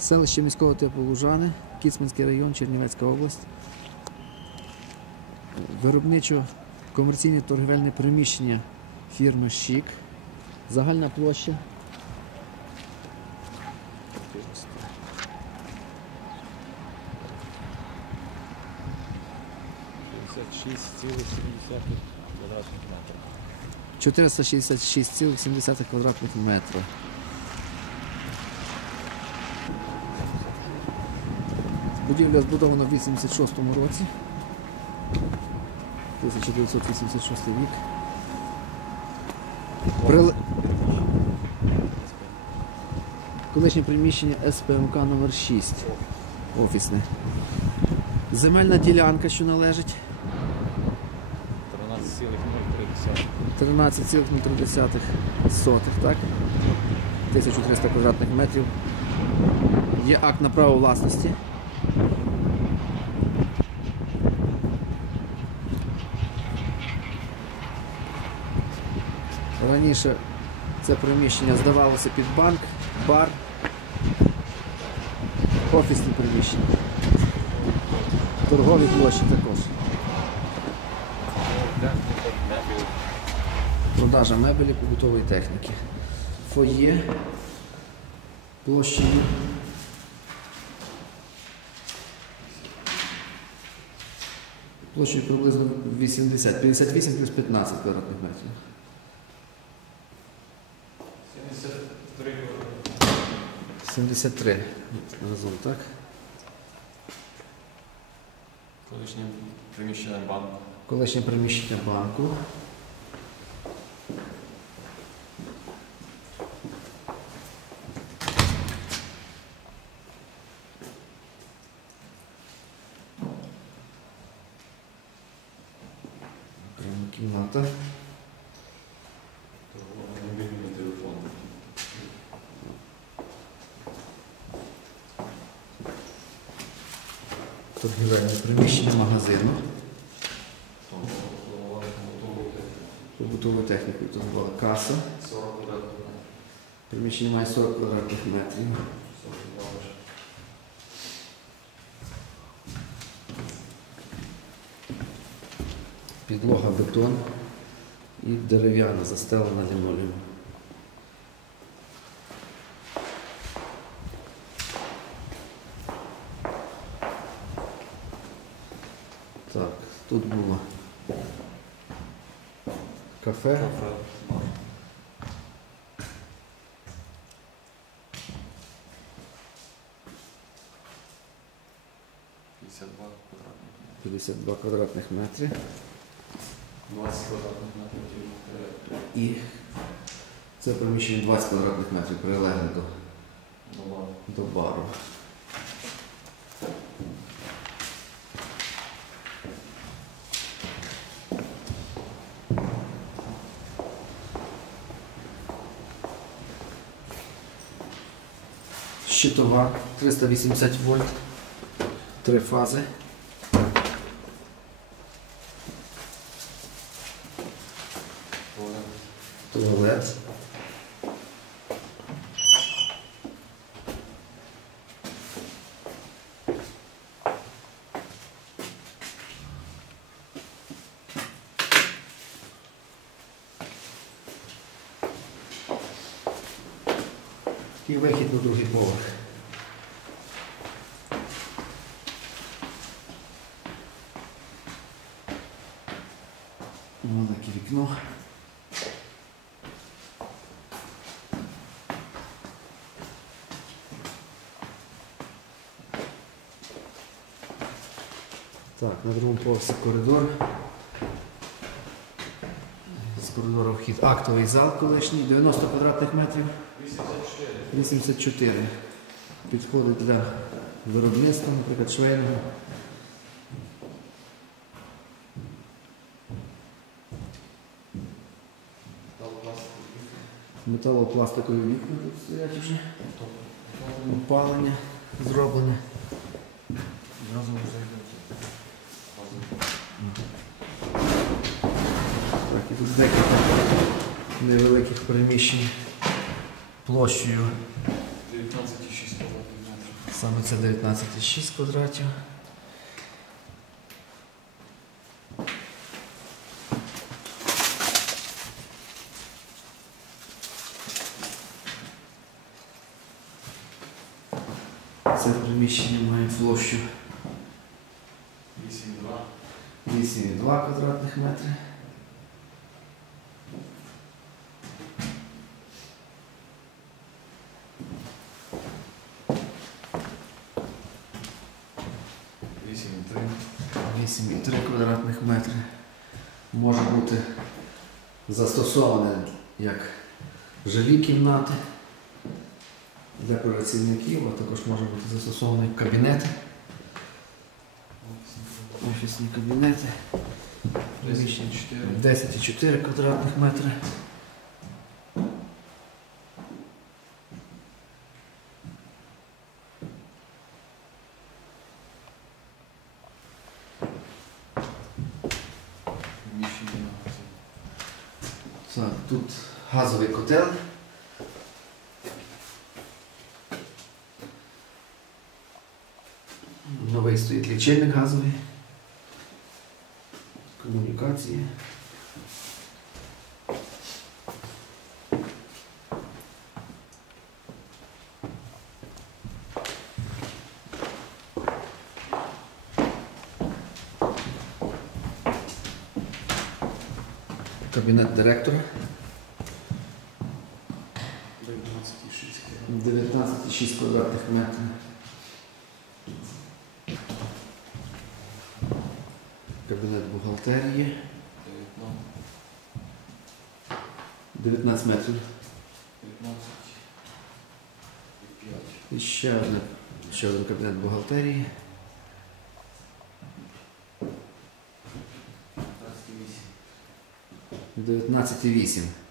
Селище міського типу Лужани, Кіцманський район, Чернівецька область. Виробничо-комерційне торгівельне приміщення фірми Шік. Загальна площа. квадратних метрів. 466,7 квадратних метра. Будівля збудована в 86-му році. 1986 рік. Колишнє приміщення СПМК номер 6 офісне. Земельна ділянка, що належить 13,03. сотих, так? 1300 квадратних метрів. Є акт на право власності. Раніше це приміщення здавалося під банк, бар, офісні приміщення. Торгові площі також. Продажа мебелі побутової техніки. Фоє площею. Площею приблизно 80, 58 плюс 15 квадратних метрів. 73. Razem, tak? Колишнє приміщення банку. Колишнє приміщення банку. Кімната. Торгівельне приміщення магазину. Побутову техніку. Тут була каса. 40 квадратних метрів. Приміщення має 40 квадратних метрів. Підлога бетон і дерев'яна застелена лінолеум. Так, тут було кафе. Кафе. Квадратних метрів. 52 квадратних метри. 20 квадратних метрів. І це приміщення 20 квадратних метрів прилегле до, до бару. Щитова 380 вольт, три фази. Туалет. І вихід на другий поверх. Велике вікно. Так, на другому поверсі коридор. З коридору вхід. Актовий зал колишній, 90 квадратних метрів. 84. 84. Підходить для виробництва, наприклад, швейного. Металопластикові вікна тут стоять вже. Опалення зроблене. Разом зайдуть. Так, і тут декілька невеликих приміщень площею 19,6 квадратних метрів. Саме це 19,6 квадратів. Це приміщення має площу 8,2. 8,2 квадратних метри. Вісім і три. 8,3 квадратних метри. Може бути застосоване як жилі кімнати для працівників, а також може бути застосований як кабінети, офісні кабінети. Десять і чотири. 10,4 квадратних метри. Приміщення на магазин. Так, тут газовий котел. Новий стоїть лічильник газовий. Комунікації. Кабінет директора. 19,6 19,6 квадратних метрів. Кабінет бухгалтерії. 19 метрів. 15 і ще, одне, ще один кабінет бухгалтерії. 19,8.